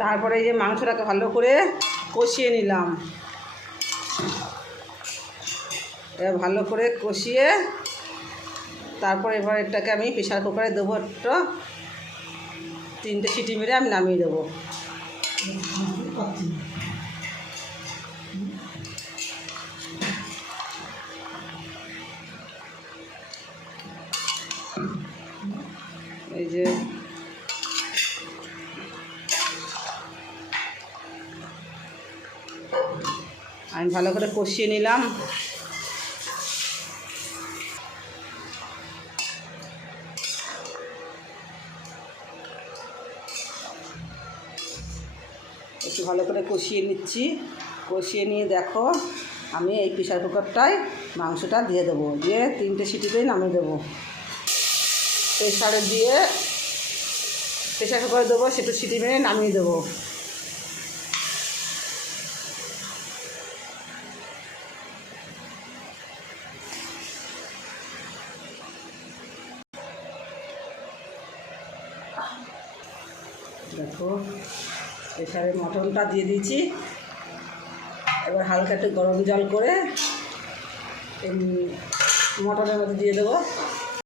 তারপরে এই যে মাংসটাকে ভালো করে কষিয়ে নিলাম। এবার ভালো করে কষিয়ে তারপর এবার এটাকে আমি প্রেশার কুকারে দেবো, একটা 3টে সিটি মেরে আমি নামিয়ে দেবো। এই যে আমি ভালো করে কষিয়ে নিলাম। একটু ভালো করে কষিয়ে নিচ্ছি। কষিয়ে নিয়ে দেখো আমি এই প্রেশার কুকারটায় মাংসটা দিয়ে দেবো, দিয়ে 3টে সিটিতেই নামিয়ে দেবো। প্রেশার কুকারে দেবো, সেটু সিটি মেরে নামিয়ে দেবো। দেখো প্রেশারে মটনটা দিয়ে দিয়েছি। এবার হালকা একটু গরম জল করে মটনের মধ্যে দিয়ে দেবো।